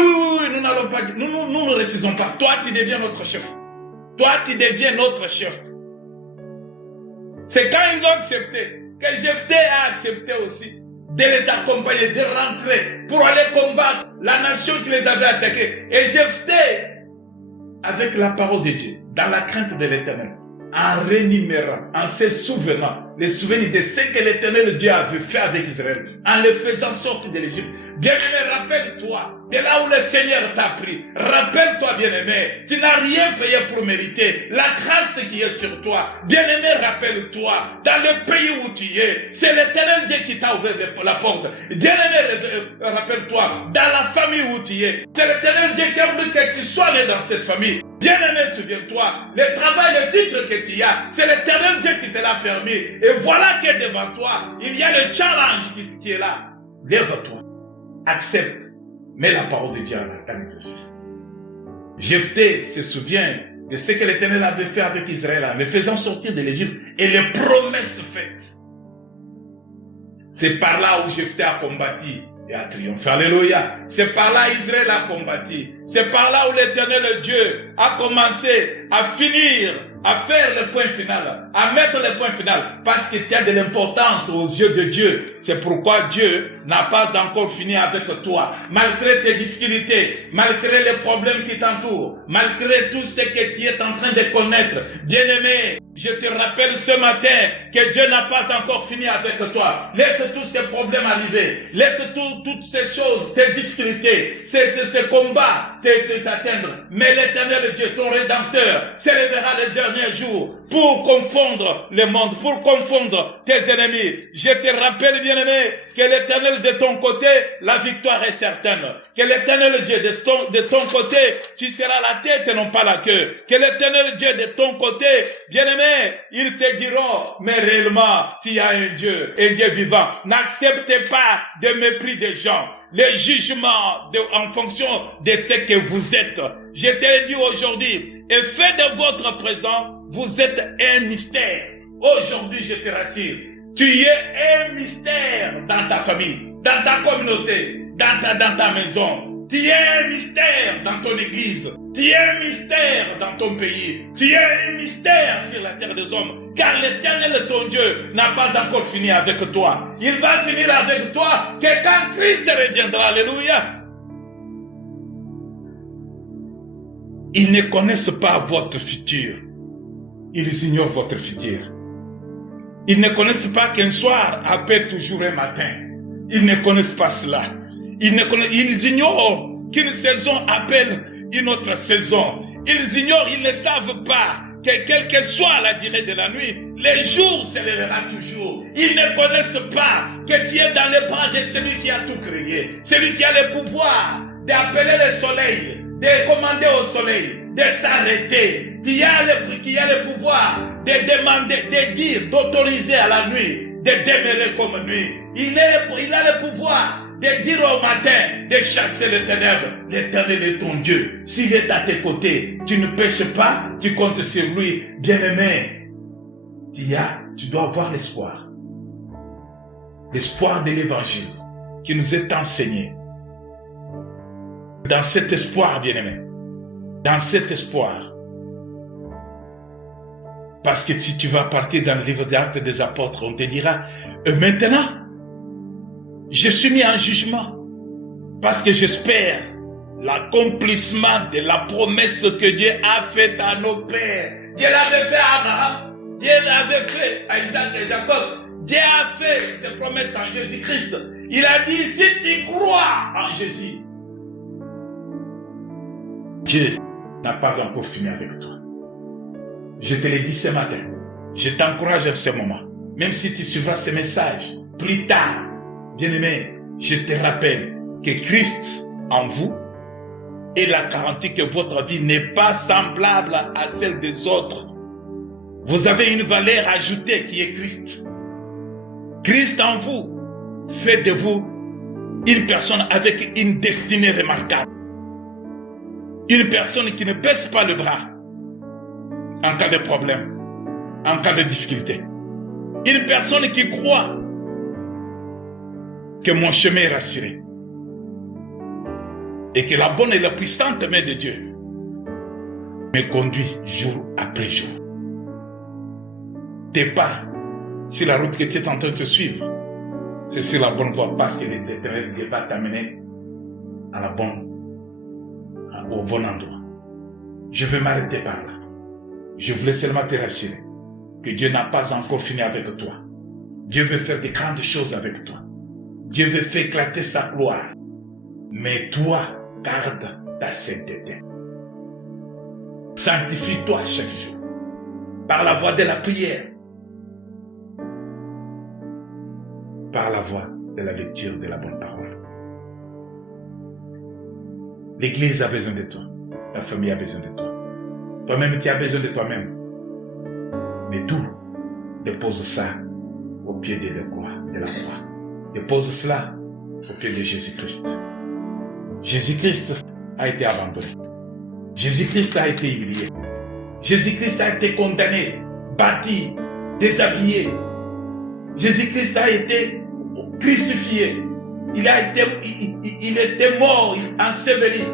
nous n'allons pas, nous ne refusons pas. Toi, tu deviens notre chef. Toi, tu deviens notre chef. C'est quand ils ont accepté, que Jephthé a accepté aussi de les accompagner, de rentrer pour aller combattre la nation qui les avait attaqués. Et Jephthé, avec la parole de Dieu, dans la crainte de l'Éternel, en rémunérant, en se souvenant, les souvenirs de ce que l'Éternel Dieu avait fait avec Israël, en les faisant sortir de l'Égypte. Bien-aimé, rappelle-toi de là où le Seigneur t'a pris. Rappelle-toi, bien-aimé, tu n'as rien payé pour mériter la grâce qui est sur toi. Bien-aimé, rappelle-toi, dans le pays où tu es, c'est l'Éternel Dieu qui t'a ouvert la porte. Bien-aimé, rappelle-toi, dans la famille où tu es, c'est l'Éternel Dieu qui a voulu que tu sois né dans cette famille. Bien-aimé, souviens-toi, le travail, le titre que tu as, c'est l'Éternel Dieu qui te l'a permis. Et voilà que devant toi, il y a le challenge qui est là. Lève-toi, accepte, mets la parole de Dieu en exercice. Jephthé se souvient de ce que l'Éternel avait fait avec Israël, en le faisant sortir de l'Égypte et les promesses faites. C'est par là où Jephthé a combattu et a triomphé. Alléluia. C'est par là Israël a combattu. C'est par là où l'Éternel Dieu a commencé à finir, à faire le point final, à mettre le point final, parce que tu as de l'importance aux yeux de Dieu. C'est pourquoi Dieu n'a pas encore fini avec toi. Malgré tes difficultés, malgré les problèmes qui t'entourent, malgré tout ce que tu es en train de connaître, bien-aimé, je te rappelle ce matin que Dieu n'a pas encore fini avec toi. Laisse tous ces problèmes arriver. Laisse toutes ces choses, tes difficultés, ces combats t'atteindre. Mais l'Éternel Dieu, ton Rédempteur, s'élèvera le dernier jour pour confondre le monde, pour confondre tes ennemis. Je te rappelle, bien-aimé, que l'Éternel de ton côté, la victoire est certaine. Que l'Éternel Dieu de ton côté, tu seras la tête et non pas la queue. Que l'Éternel Dieu de ton côté, bien-aimé, ils te diront, mais réellement, tu as un Dieu vivant. N'acceptez pas de mépris des gens. Le jugement en fonction de ce que vous êtes. Je te dis aujourd'hui, et fait de votre présent, vous êtes un mystère. Aujourd'hui, je te rassure, Tu es un mystère dans ta famille, dans ta communauté, dans ta maison. Tu es un mystère dans ton église. Tu es un mystère dans ton pays. Tu es un mystère sur la terre des hommes. Car l'Éternel, ton Dieu, n'a pas encore fini avec toi. Il va finir avec toi que quand Christ reviendra. Alléluia. Ils ne connaissent pas votre futur. Ils ignorent votre futur. Ils ne connaissent pas qu'un soir appelle toujours un matin. Ils ne connaissent pas cela. Ils ignorent qu'une saison appelle une autre saison. Ils ignorent, ils ne savent pas que quelle que soit la durée de la nuit, les jours se lèvera toujours. Ils ne connaissent pas que tu es dans les bras de celui qui a tout créé. Celui qui a le pouvoir d'appeler le soleil, de commander au soleil, de s'arrêter. Qui a le pouvoir de demander, de dire, d'autoriser à la nuit, de demeurer comme nuit. Il a le pouvoir de dire au matin, de chasser les ténèbres. L'Éternel est ton Dieu. S'il est à tes côtés, tu ne pêches pas, tu comptes sur lui. Bien-aimé, tu dois avoir l'espoir. L'espoir de l'évangile qui nous est enseigné. Dans cet espoir, bien-aimé, dans cet espoir, parce que si tu vas partir dans le livre des Actes des Apôtres, on te dira, maintenant, je suis mis en jugement parce que j'espère l'accomplissement de la promesse que Dieu a faite à nos pères. Dieu l'avait fait à Abraham, Dieu l'avait fait à Isaac et Jacob. Dieu a fait des promesses en Jésus-Christ. Il a dit, si tu crois en Jésus, Dieu n'a pas encore fini avec toi. Je te l'ai dit ce matin. Je t'encourage à ce moment. Même si tu suivras ce message plus tard, bien-aimé, je te rappelle que Christ en vous est la garantie que votre vie n'est pas semblable à celle des autres. Vous avez une valeur ajoutée qui est Christ. Christ en vous fait de vous une personne avec une destinée remarquable. Une personne qui ne baisse pas le bras en cas de problème, en cas de difficulté. Une personne qui croit que mon chemin est rassuré et que la bonne et la puissante main de Dieu me conduit jour après jour. Tes pas sur la route que tu es en train de suivre, c'est sur la bonne voie parce que l'Éternel va t'amener au bon endroit. Je vais m'arrêter par là. Je voulais seulement te rassurer que Dieu n'a pas encore fini avec toi. Dieu veut faire de grandes choses avec toi. Dieu veut faire éclater sa gloire. Mais toi, garde ta sainteté. Sanctifie-toi chaque jour. Par la voie de la prière. Par la voie de la lecture de la bonne parole. L'Église a besoin de toi. La famille a besoin de toi. Toi-même, tu as besoin de toi-même. Mais tout, dépose ça au pied de la croix. Dépose cela au pied de Jésus-Christ. Jésus-Christ a été abandonné. Jésus-Christ a été humilié. Jésus-Christ a été condamné, bâti, déshabillé. Jésus-Christ a été crucifié. Il était mort, enseveli.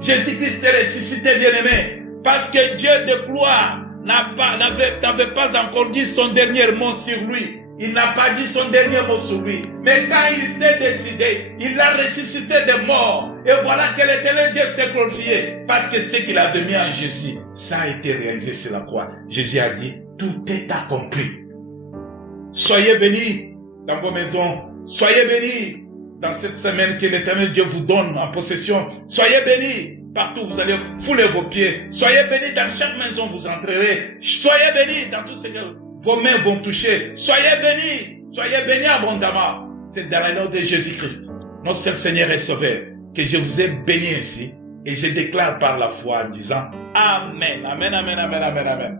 Jésus-Christ est ressuscité, bien-aimé. Parce que Dieu de gloire n'avait pas encore dit son dernier mot sur lui. Il n'a pas dit son dernier mot sur lui. Mais quand il s'est décidé, il l'a ressuscité des morts. Et voilà que l'Éternel Dieu s'est glorifié. Parce que ce qu'il avait mis en Jésus, ça a été réalisé sur la croix. Jésus a dit, tout est accompli. Soyez bénis dans vos maisons. Soyez bénis dans cette semaine que l'Éternel Dieu vous donne en possession. Soyez bénis. Partout vous allez fouler vos pieds. Soyez bénis dans chaque maison vous entrerez. Soyez bénis dans tout ce que vos mains vont toucher. Soyez bénis abondamment. C'est dans le nom de Jésus-Christ, notre seul Seigneur et Sauveur, que je vous ai béni ainsi. Et je déclare par la foi en disant Amen, Amen, Amen, Amen, Amen, Amen.